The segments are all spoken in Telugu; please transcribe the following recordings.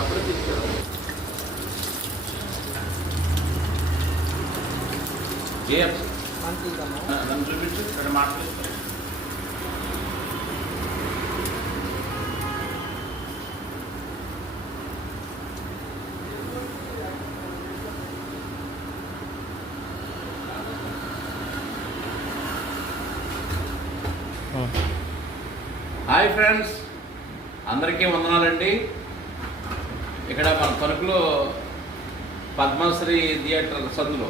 అప్పుడు తీసుకెళ్ళాం. జేఎఫ్సీ నన్ను చూపించు, ఇక్కడ మాట్లాడుతాను. హాయ్ ఫ్రెండ్స్, అందరికీ వందనాలండి. ఇక్కడ మన తణుకులో పద్మశ్రీ థియేటర్ సందులో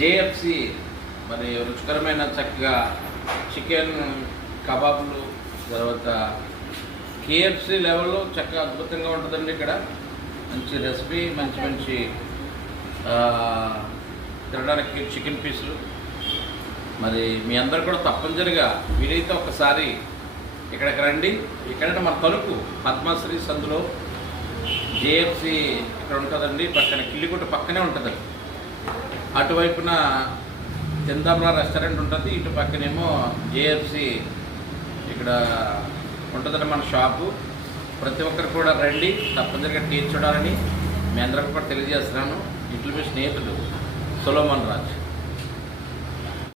జేఎఫ్సి మరి రుచికరమైన చక్కగా చికెన్ కబాబులు, తర్వాత కేఎఫ్సి లెవెల్లో చక్కగా అద్భుతంగా ఉంటుందండి. ఇక్కడ మంచి రెసిపీ, మంచి మంచి తినడానికి చికెన్ పీసులు. మరి మీ అందరు కూడా తప్పనిసరిగా వీలైతే ఒకసారి ఇక్కడికి రండి. ఇక్కడ మన తణుకు పద్మశ్రీ సందులో జేఎఫ్సి ఇక్కడ ఉంటుందండి. పక్కన కిల్లిగుట్ట పక్కనే ఉంటుంది. అటువైపున చందామల రెస్టారెంట్ ఉంటుంది, ఇటు పక్కనేమో జేఎఫ్సి ఇక్కడ ఉంటుందండి మన షాపు. ప్రతి ఒక్కరు కూడా రండి, తప్పనిసరిగా టేస్ట్ చూడాలని మీ అందరికీ కూడా తెలియజేస్తున్నాను. ఇట్లు మీ స్నేహితుడు సొలొమన్ రాజ్.